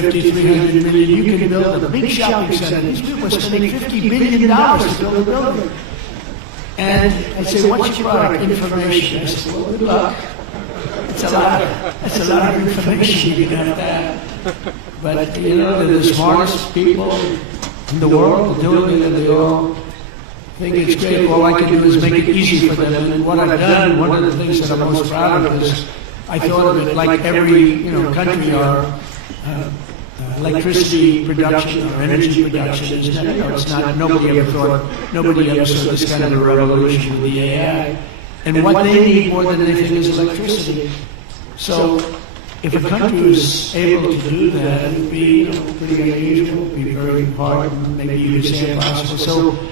50, 300 million, you can build a big shopping center. These people are spending $50 billion to build a building. And I say, what's your product? Information. I said, well, good luck. That's a lot of information you got that. But, you know, they're the smartest people in the world doing it, and they all think it's great. All I can do is make it easy for them. And what I've done, one of the things that I'm most proud of is I thought of it like every country, our electricity production or energy production is, it's not, nobody ever saw this kind of a revolution with the AI. And what they need more than anything is electricity. So if a country was able to do that, it would be pretty unusual, it would be very hard, maybe you could say impossible. So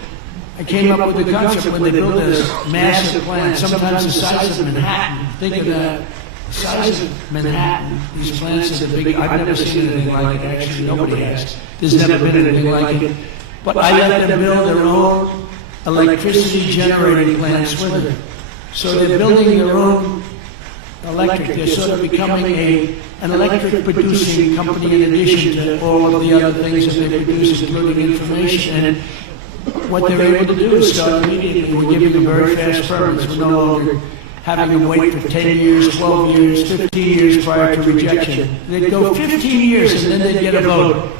I came up with the concept when they build this massive plant, sometimes the size of Manhattan. Think of that. Size of Manhattan, these plants are big. I've never seen anything like it. Actually, nobody has. There's never been anything like it. But I let them build their own electricity generating plants with it. So they're building their own electric. They're sort of becoming an electric producing company in addition to all of the other things that they produce, including information. And what they're able to do is start immediately. We're giving them very fast permits. We're no longer having them wait for 10 years, 12 years, 15 years prior to rejection. They'd go 15 years and then they'd get a vote,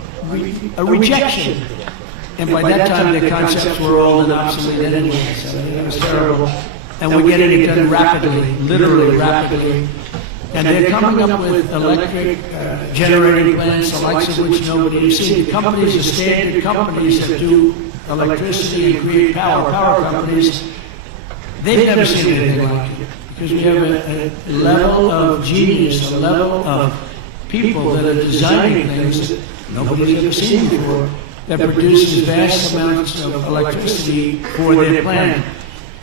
a rejection. And by that time, their concepts were old and obsolete anyway, so it was terrible. And we're getting it done rapidly, literally rapidly. And they're coming up with electric generating plants, the likes of which nobody has seen. The companies, the standard companies that do electricity and create power companies, they've never seen anything like it. Because we have a level of genius, a level of people that are designing things that nobody's ever seen before, that produces vast amounts of electricity for their plant.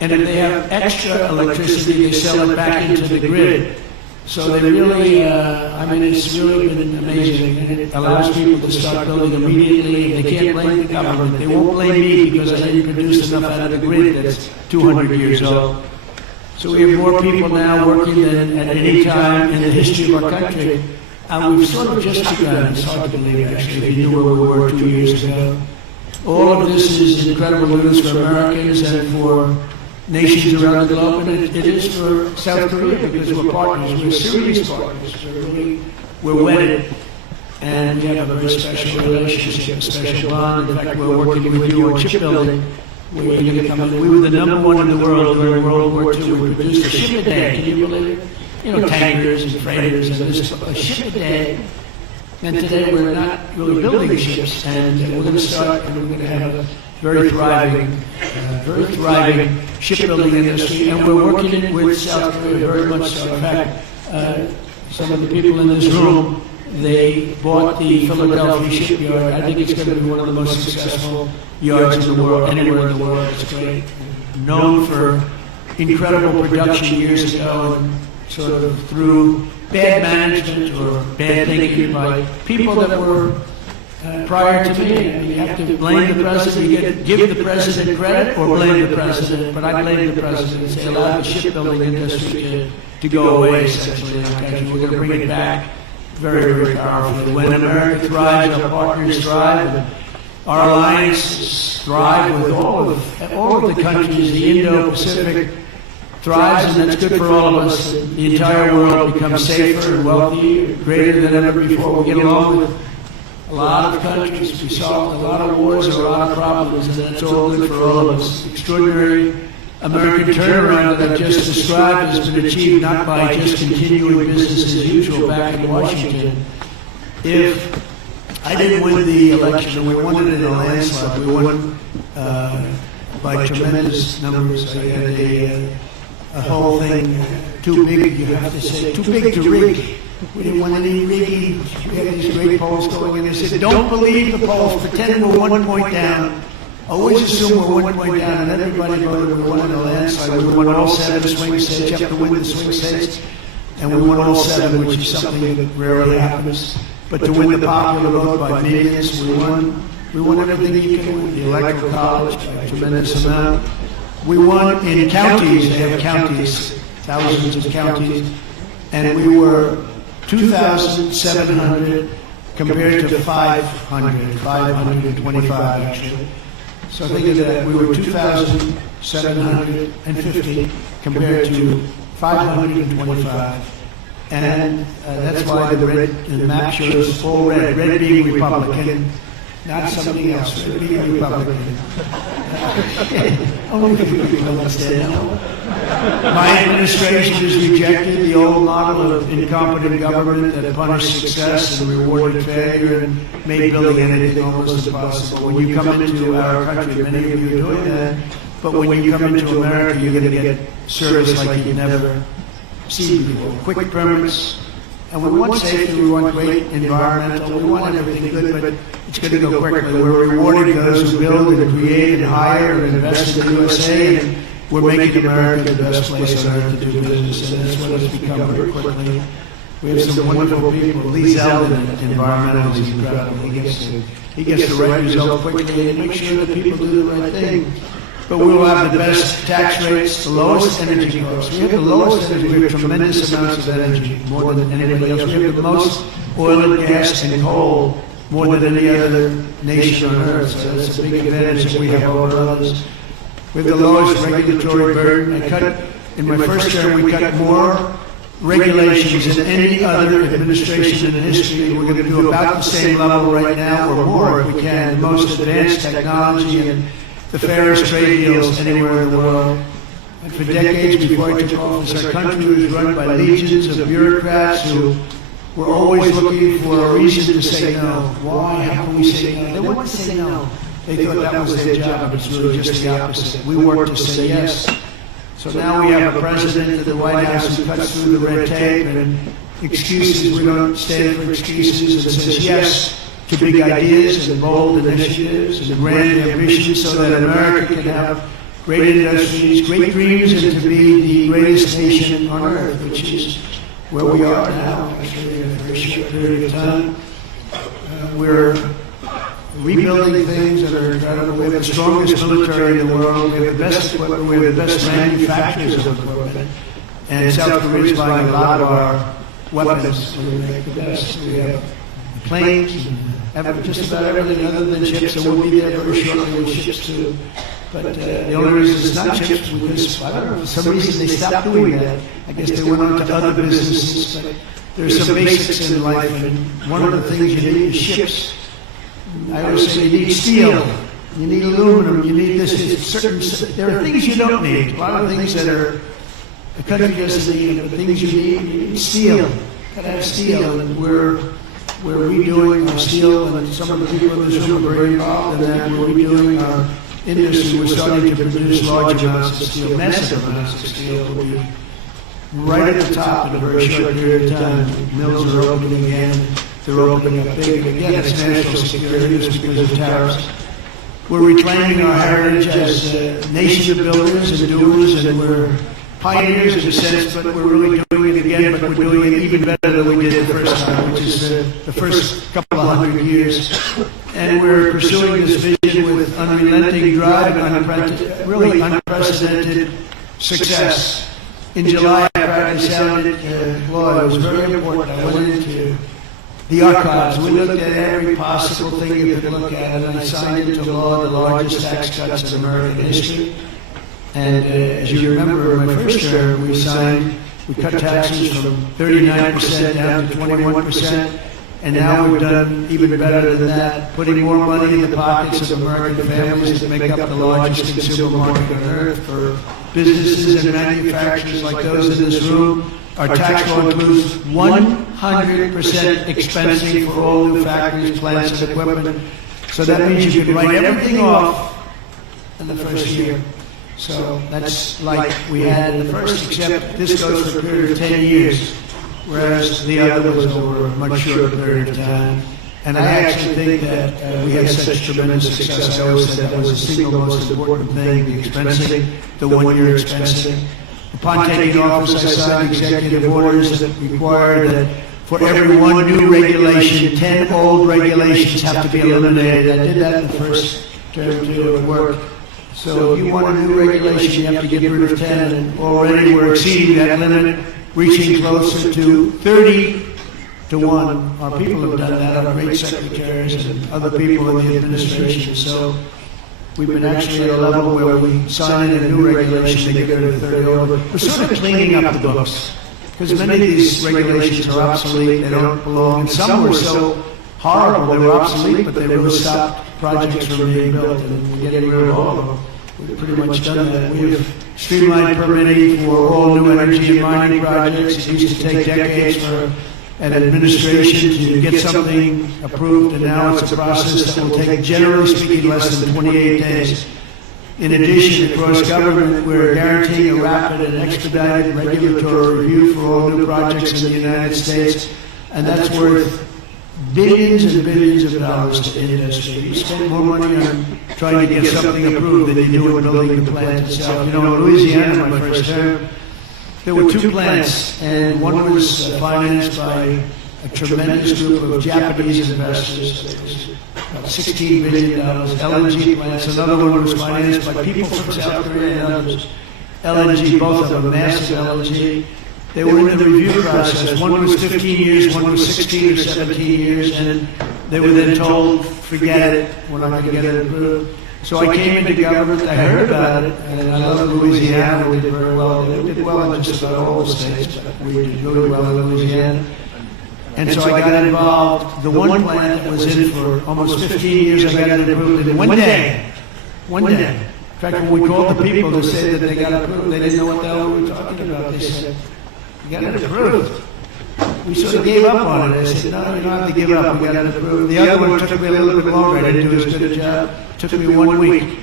And if they have extra electricity, they sell it back into the grid. So they really, it's really been amazing. And it allows people to start building immediately. They can't blame the government. They won't blame me because I didn't produce enough out of the grid that's 200 years old. So we have more people now working than at any time in the history of our country. And we've sort of just begun. It's hard to believe, actually, if you knew where we were 2 years ago. All of this is incredible news for Americans and for nations around the globe, and it is for South Korea because we're partners. We're serious partners. We're wedded. And we have a very special relationship, a special bond. In fact, we're working with you on shipbuilding. We were the number one in the world during World War II. We produced a ship a day. Can you believe it? Tankers and freighters and this, a ship a day. And today we're not really building ships, and we're going to start, and we're going to have a very thriving shipbuilding industry, and we're working with South Korea very much so. In fact, some of the people in this room, they bought the Philadelphia shipyard. I think it's going to be one of the most successful yards in the world, anywhere in the world. It's great. Known for incredible production years ago, and sort of through bad management or bad thinking by people that were prior to me. And you have to blame the president. You give the president credit or blame the president. But I blame the president. They allowed the shipbuilding industry to go away, essentially, in our country. We're going to bring it back very, very powerfully. When America thrives, our partners thrive, and our alliances thrive with all of the countries, the Indo-Pacific thrives, and that's good for all of us. The entire world becomes safer and wealthier, greater than ever before. We get along with a lot of countries. We solved a lot of wars and a lot of problems, and that's all good for all of us. Extraordinary American turnaround that I've just described has been achieved not by just continuing business as usual back in Washington. If I didn't win the election, and we won it in a landslide, we won by tremendous numbers. I had a whole thing too big, you have to say, too big to rig. We didn't want any rigging. We had these great polls going in. They said, don't believe the polls, pretend we're 1 point down. Always assume we're 1 point down, and everybody voted we won in a landslide. We won all 7 swing states. You have to win the swing states. And we won all 7, which is something that rarely happens. But to win the popular vote by millions, we won everything you can win. The Electoral College by a tremendous amount. We won in counties. They have counties, thousands of counties. And we were 2,700 compared to 525 actually. So think of that, we were 2,750 compared to 525. And that's why the map shows all red, red being Republican, not something else, red being Republican. Only people understand. My administration has rejected the old model of incompetent government that punished success and rewarded failure and made building anything almost impossible. When you come into our country, many of you are doing that, but when you come into America, you're going to get service like you've never seen before. Quick permits, and we want safety, we want great environmental, we want everything good, but it's going to go quickly. We're rewarding those who build and create and hire and invest in the USA, and we're making America the best place on earth to do business, and that's what it's become very quickly. We have some wonderful people. Lee Zeldin, environmental, is incredible. He gets the right result quickly and makes sure that people do the right thing. But we will have the best tax rates, the lowest energy costs. We have the lowest energy. We have tremendous amounts of energy, more than anybody else. We have the most oil and gas and coal, more than any other nation on earth. So that's a big advantage that we have over others. We have the lowest regulatory burden. In my first term, we cut more regulations than any other administration in history. We're going to do about the same level right now or more if we can. The most advanced technology and the fairest trade deals anywhere in the world. And for decades before I took office, our country was run by legions of bureaucrats who were always looking for a reason to say no. Why? How can we say no? They wanted to say no. They thought that was their job, but it's really just the opposite. We work to say yes. So now we have a president at the White House who cuts through the red tape and excuses. We don't stand for excuses and says yes to big ideas and bold initiatives and grand ambitions so that America can have great industries, great dreams, and to be the greatest nation on earth, which is where we are now, actually, in a very short period of time. We're rebuilding things that are incredible. We have the strongest military in the world. We have the best equipment. We have the best manufacturers of equipment. And South Korea is buying a lot of our weapons. We make the best. We have planes, have just about everything other than ships, and we'll be there very shortly with ships too. But the only reason it's not ships because, I don't know, for some reason they stopped doing that. I guess they went on to other businesses, but there's some basics in life, and one of the things you need is ships. I always say you need steel, you need aluminum, you need this. There are things you don't need. A lot of things that the country doesn't need, but things you need steel. Got to have steel, and we're redoing our steel, and some of the people in this room are very involved in that. We're redoing our industry. We're starting to produce large amounts of steel, massive amounts of steel. We'll be right at the top in a very short period of time. Mills are opening again. They're opening up big. Again, it's national security. It's because of tariffs. We're reclaiming our heritage as a nation of builders and doers, and we're pioneers in a sense, but we're really doing it again, but we're doing it even better than we did the first time, which is the first couple of 100 years. And we're pursuing this vision with unrelenting drive and really unprecedented success. In July, I proudly sounded law. It was very important. I went into the archives. We looked at every possible thing you could look at, and I signed into law the largest tax cuts in American history. And as you remember, in my first term, we cut taxes from 39% down to 21%, and now we've done even better than that, putting more money in the pockets of American families that make up the largest consumer market on earth for businesses and manufacturers like those in this room. Our tax law includes 100% expensing for all new factories, plants, and equipment. So that means you can write everything off in the first year. So that's like we had in the first, except this goes for a period of 10 years, whereas the other was over a much shorter period of time. And I actually think that we had such tremendous success. I always said that was the single most important thing, the expensing, the one-year expensing. Upon taking office, I signed executive orders that require that for every one new regulation, 10 old regulations have to be eliminated. I did that in the first term to work. So if you want a new regulation, you have to get rid of 10, and already we're exceeding that limit, reaching closer to 30 to one. Our people have done that, our great secretaries and other people in the administration. So we've been actually at a level where we sign in a new regulation to get rid of the third order. We're sort of cleaning up the books, because many of these regulations are obsolete, they don't belong, and some were so horrible, they were obsolete, but they really stopped projects from being built, and we're getting rid of all of them. We've pretty much done that. We have streamlined permitting for all new energy and mining projects. It used to take decades for an administration to get something approved, and now it's a process that will take, generally speaking, less than 28 days. In addition, across government, we're guaranteeing a rapid and expedited regulatory review for all new projects in the United States, and that's worth billions and billions of dollars to industry. You spend more money on trying to get something approved than you do in building the plant itself. You know, in Louisiana, my first term, there were two plants, and one was financed by a tremendous group of Japanese investors. It was about $16 billion, LNG plants. Another one was financed by people from South Korea and others. LNG, both of them, massive LNG. They were in the review process. One was 15 years, one was 16 or 17 years, and they were then told, forget it, we're not going to get it approved. So I came into government, I heard about it, and I love Louisiana. We did very well. We did well in just about all the states, but we did really well in Louisiana. And so I got involved. The one plant that was in it for almost 15 years, I got it approved in one day. One day. In fact, when we called the people to say that they got approved, they didn't know what the hell we were talking about. They said, you got it approved. We sort of gave up on it. I said, no, you don't have to give up. We got it approved. The other one took me a little bit longer. I didn't do as good a job. It took me 1 week.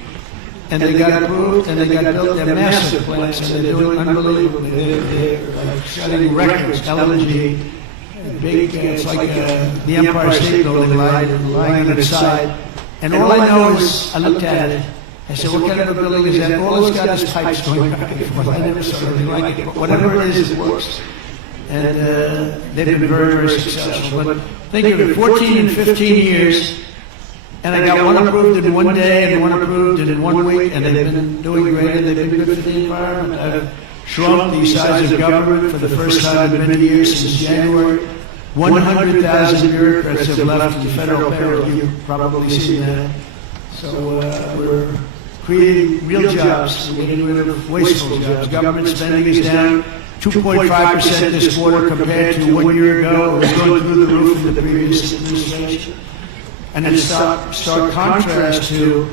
And they got approved, and they got built. They're massive plants, and they're doing unbelievably. They're like setting records, LNG. Big, it's like the Empire State Building lying on its side. And all I know is, I looked at it, I said, what kind of a building is that? All it's got is pipes going back and forth. I never saw anything like it, but whatever it is, it works. And they've been very, very successful. But think of it, 14 and 15 years, and I got one approved in one day and one approved in 1 week, and they've been doing great, and they've been good for the environment. I've shrunk the size of government for the first time in many years since January. 100,000 bureaucrats have left the federal payroll. You've probably seen that. So we're creating real jobs. We're getting rid of wasteful jobs. Government spending is down 2.5% this quarter compared to 1 year ago. It was going through the roof in the previous administration. And in stark contrast to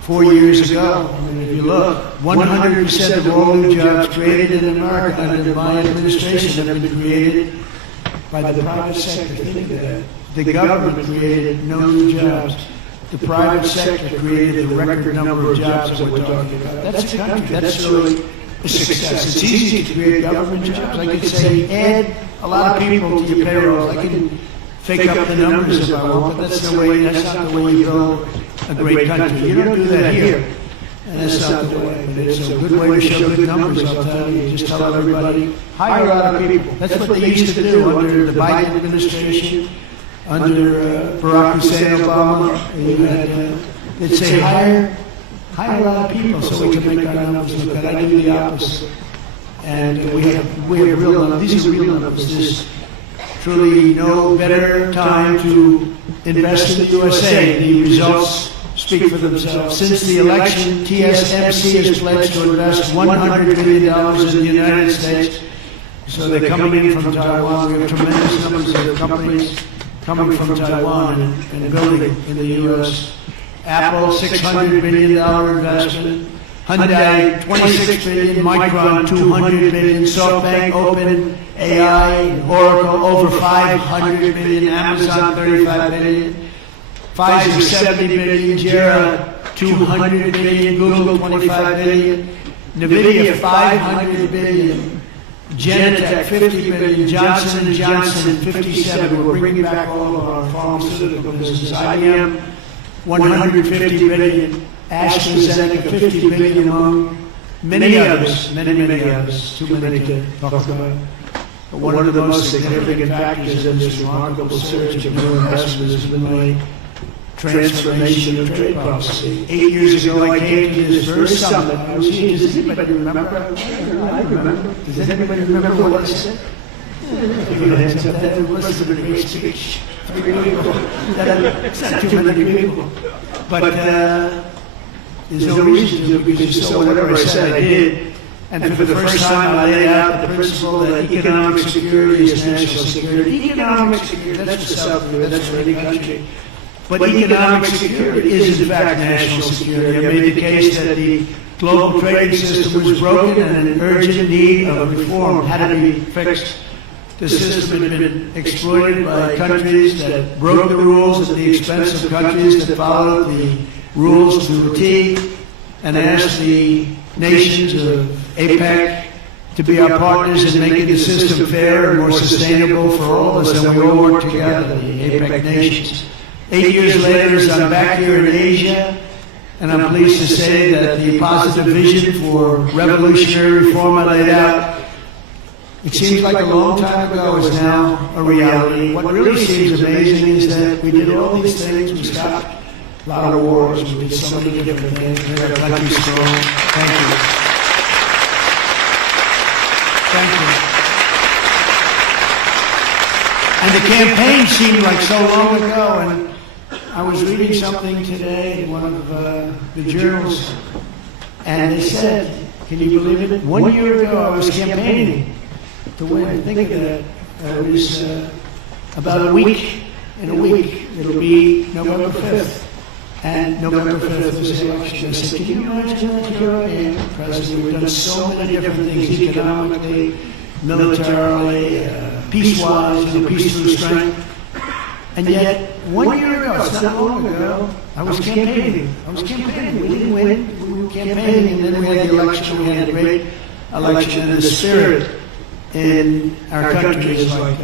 4 years ago, I mean, if you look, 100% of all new jobs created in America under my administration have been created by the private sector. Think of that. The government created no new jobs. The private sector created the record number of jobs that we're talking about. That's a country. That's really a success. It's easy to create government jobs. I could say, add a lot of people to your payroll. I can fake up the numbers if I want, but that's not the way you build a great country. You don't do that here. And that's not the way. But it's a good way to show good numbers, I'll tell you. Just tell everybody, hire a lot of people. That's what they used to do under the Biden administration, under Barack Hussein Obama. They'd say, hire a lot of people so we can make our numbers look good. I do the opposite. And we have real numbers. These are real numbers. There's truly no better time to invest in the USA. The results speak for themselves. Since the election, TSMC has pledged to invest $100 billion in the United States. So they're coming in from Taiwan. We have tremendous numbers of companies coming from Taiwan and building in the U.S. Apple, $600 billion investment. Hyundai, $26 billion. Micron, $200 billion. SoftBank, Open, AI, Oracle, over $500 billion. Amazon, $35 billion. Pfizer, $70 billion. Jera, $200 billion. Google, $25 billion. NVIDIA, $500 billion. Genentech, $50 billion. Johnson & Johnson, $57 billion. We're bringing back all of our pharmaceutical business. IBM, $150 billion. AstraZeneca, $50 billion, among many others, many others. Too many to talk about. But one of the most significant factors in this remarkable surge of new investment has been my transformation of trade policy. 8 years ago, I came to this very summit. I was here. Does anybody remember? I remember. Does anybody remember what I said? That must have been a great speech. 3 people. It's not too many people. But there's no reason to, because you saw whatever I said, I did. And for the first time, I laid out the principle that economic security is national security. Economic security, that's for South Korea, that's for any country. But economic security is, in fact, national security. I made the case that the global trading system was broken and an urgent need of reform had to be fixed. The system had been exploited by countries that broke the rules at the expense of countries that followed the rules to a T, and asked the nations of APEC to be our partners in making the system fair and more sustainable for all of us, and we all work together, the APEC nations. 8 years later, as I'm back here in Asia, and I'm pleased to say that the positive vision for revolutionary reform I laid out, it seems like a long time ago, is now a reality. What really seems amazing is that we did all these things. We stopped a lot of wars. We did so many different things. We made our country strong. Thank you. Thank you. And the campaign seemed like so long ago, and I was reading something today in one of the journals, and they said, can you believe it? 1 year ago I was campaigning to win. Think of that. It was about a week. In a week, it'll be November 5th. And November 5th was the election. I said, can you imagine that? Here I am, President. We've done so many different things economically, militarily, peace-wise, peace through strength. And yet, 1 year ago, it's not long ago, I was campaigning. We didn't win. We were campaigning, and then we had the election. We had a great election, and the spirit in our country is like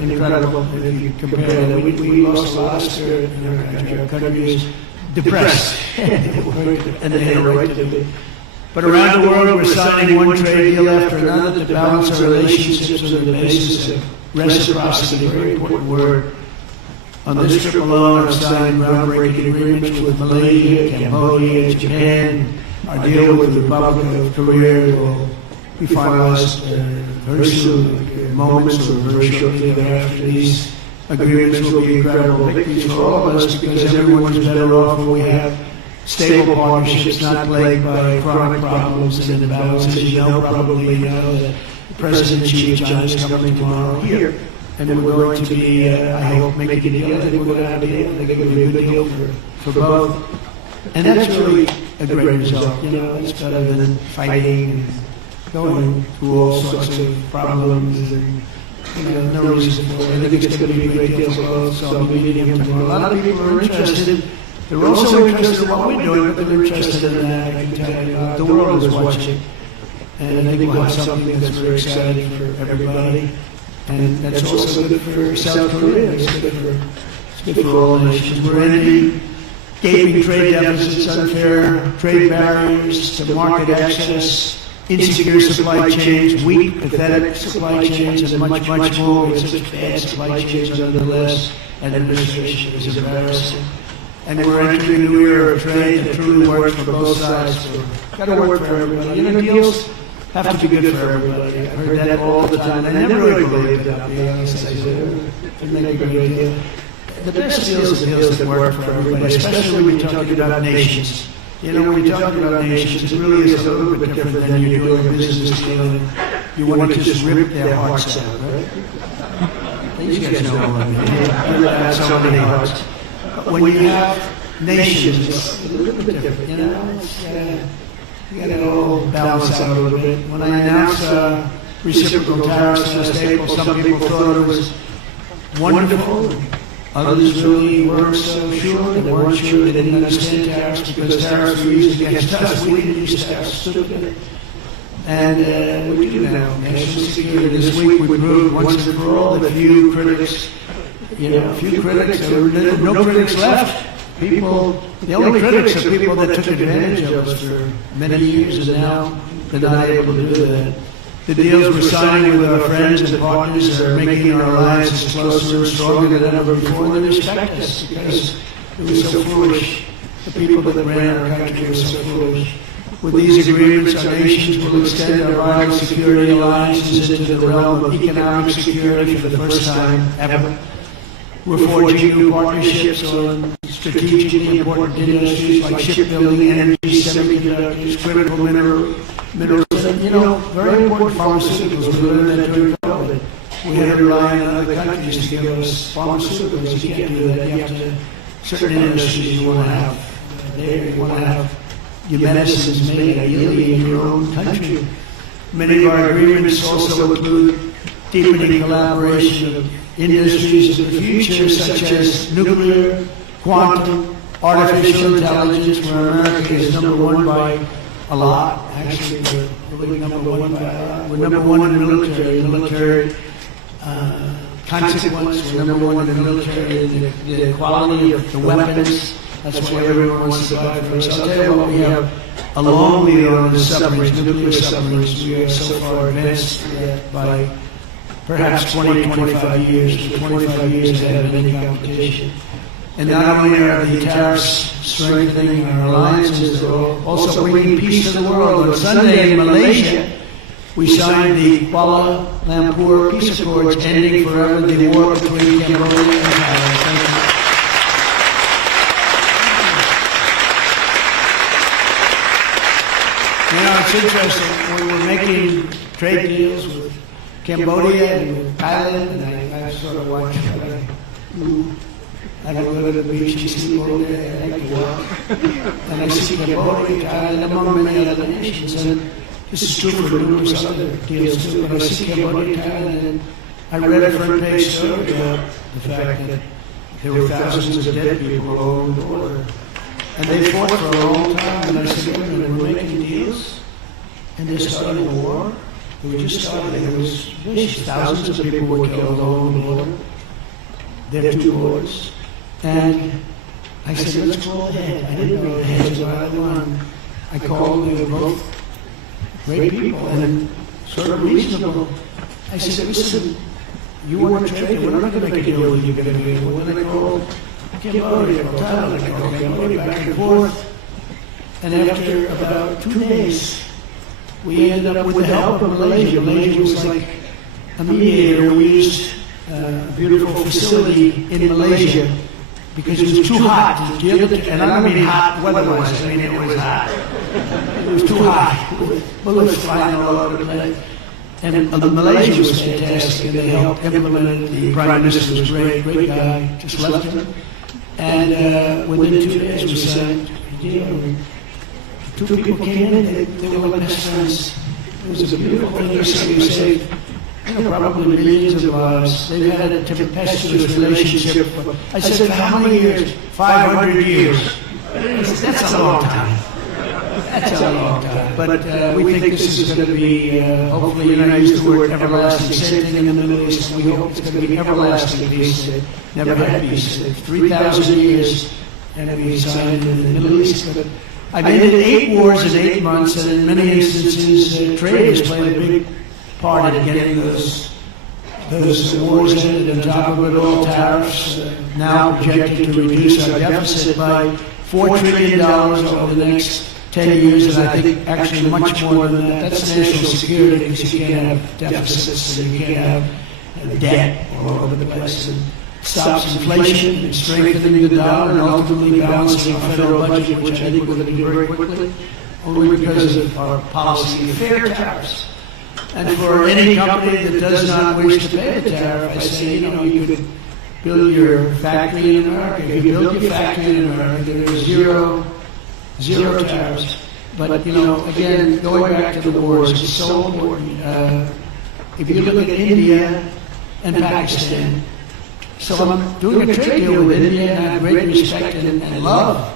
incredible. If you compare that, we lost a lot of spirit in our country. Our country is depressed, and they have a right to be. But around the world, we're signing one trade deal after another to balance our relationships on the basis of reciprocity, a very important word. On this trip alone, I've signed groundbreaking agreements with Malaysia, Cambodia, Japan. Our deal with the Republic of Korea will be finalized very soon, moments or very shortly thereafter. These agreements will be incredible victories for all of us, because everyone's better off when we have stable partnerships, not plagued by chronic problems and imbalances. As you know, probably you know that President Xi of China is coming tomorrow here, and we're going to be, I hope, making a deal. I think we're going to have a deal. I think it'll be a good deal for both. And that's really a great result. You know, it's better than fighting and going through all sorts of problems and no reason for it. I think it's going to be a great deal for both, so I'll be meeting him tomorrow. A lot of people are interested. They're also interested in what we're doing, but they're interested in that. I can tell you, the world is watching. And I think we'll have something that's very exciting for everybody. And that's also good for South Korea. It's good for all nations. We're ending gaping trade deficits, unfair trade barriers to market access, insecure supply chains, weak, pathetic supply chains, and much, much more. We have such bad supply chains under the last administration. It was embarrassing. And we're entering a new era of trade that truly works for both sides. It's got to work for everybody. You know, deals have to be good for everybody. I've heard that all the time. I never really believed it, I'll be honest. I said, it make a great deal. The best deals are deals that work for everybody, especially when you're talking about nations. You know, when you're talking about nations, it really is a little bit different than you're doing a business deal and you want to just rip their hearts out, right? These guys know what I mean. You rip out so many hearts. But when you have nations, it's a little bit different, you know? You got to all balance out a little bit. When I announced reciprocal tariffs last April, some people thought it was wonderful. Others really weren't so sure. They weren't sure. They didn't understand tariffs because tariffs were used against us. We didn't use tariffs. Stupid. And we do now. National security. This week we proved once and for all that few critics, there were no critics left. People, the only critics are people that took advantage of us for many years, and now they're not able to do that. The deals we're signing with our friends and partners are making our alliances closer and stronger than ever before. They respect us because it was so foolish. The people that ran our country were so foolish. With these agreements, our nations will extend our vital security alliances into the realm of economic security for the first time ever. We're forging new partnerships on strategically important industries like shipbuilding, energy, semiconductors, critical minerals, and, very important pharmaceuticals. We learned that during COVID. We had to rely on other countries to give us pharmaceuticals. You can't do that. You have to, certain industries you want to have there. You want to have your medicines made ideally in your own country. Many of our agreements also include deepening collaboration of industries of the future, such as nuclear, quantum, artificial intelligence, where America is number one by a lot. Actually, we're really number one by a lot. We're number one in the military. Consequence, we're number one in the military, the quality of the weapons. That's why everyone wants to buy from us. I'll tell you what, we have a long lead on the submarines, nuclear submarines. We are so far advanced by perhaps 20, 25 years. We're 25 years ahead of any competition. And not only are the tariffs strengthening our alliances, they're also bringing peace to the world. On Sunday in Malaysia, we signed the Kuala Lumpur Peace Accords, ending forever the war between Cambodia and Thailand. It's interesting, we were making trade deals with Cambodia and with Thailand, and I sort of watched I don't go to the beach and sleep all day, I like to walk. And I see Cambodia, Thailand, among many other nations, and this is true for numerous other deals too, but I see Cambodia, Thailand, and I read a front page story about the fact that there were thousands of dead people all over the border. And they fought for a long time, and I said, wait a minute, we're making deals, and they're starting a war? We just started, and it was vicious. Thousands of people were killed all over the border. There are two wars. And I said, let's call ahead. I didn't know the heads of either one. I called, they were both great people and sort of reasonable. I said, listen, you want to trade? We're not going to make a deal with you. We're going to call Cambodia, Thailand, I call Cambodia, back and forth. And after about 2 days, we ended up with the help of Malaysia. Malaysia was like a mediator. We used a beautiful facility in Malaysia because it was too hot. And I don't mean hot weather-wise, I mean it was hot. It was too hot. Bullets flying all over the place. And Malaysia was fantastic, and they helped implement it. The Prime Minister was great, great guy, just left him. And within 2 days we signed a deal. Two people came in, they were like best friends. It was a beautiful thing. We saved probably millions of lives. They've had a tempestuous relationship. I said, for how many years? 500 years. That's a long time. That's a long time. But we think this is going to be, hopefully, I use the word everlasting. Same thing in the Middle East. We hope it's going to be everlasting peace. Never had peace. 3,000 years, and we signed in the Middle East. But I've been in 8 wars in 8 months, and in many instances, trade has played a big part in getting those wars ended. On top of it all, tariffs now projected to reduce our deficit by $4 trillion over the next 10 years, and I think actually much more than that. That's national security, because you can't have deficits and you can't have debt all over the place. And stops inflation and strengthening the dollar and ultimately balancing our federal budget, which I think we're going to do very quickly, only because of our policy of fair tariffs. And for any company that does not wish to pay the tariff, I say, you could build your factory in America. If you build your factory in America, there's zero tariffs. But, again, going back to the wars is so important. If you look at India and Pakistan, so I'm doing a trade deal with India, and I have great respect and love.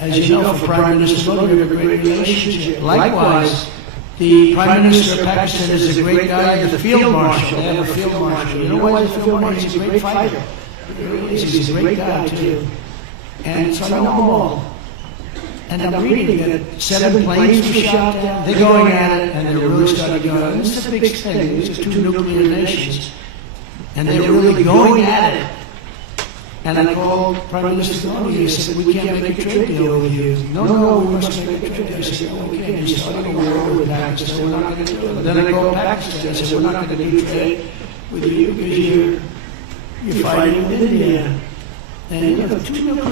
As you know, for Prime Minister Modi, we have a great relationship. Likewise, the Prime Minister of Pakistan is a great guy, the Field Marshal. They have a Field Marshal. You know why the Field Marshal? He's a great fighter. He's a great guy, too. And so I know them all. And I'm reading that 7 planes were shot down. They're going at it, and they're really starting to go. This is a big thing. These are 2 nuclear nations. And they're really going at it. And I called Prime Minister Modi. I said, we can't make a trade deal with you. No, we must make a trade deal. I said, no, we can't. He said, I don't war with Pakistan. We're not going to do it. Then I called Pakistan. I said, we're not going to do trade with you because you're fighting with India. And you know, 2 million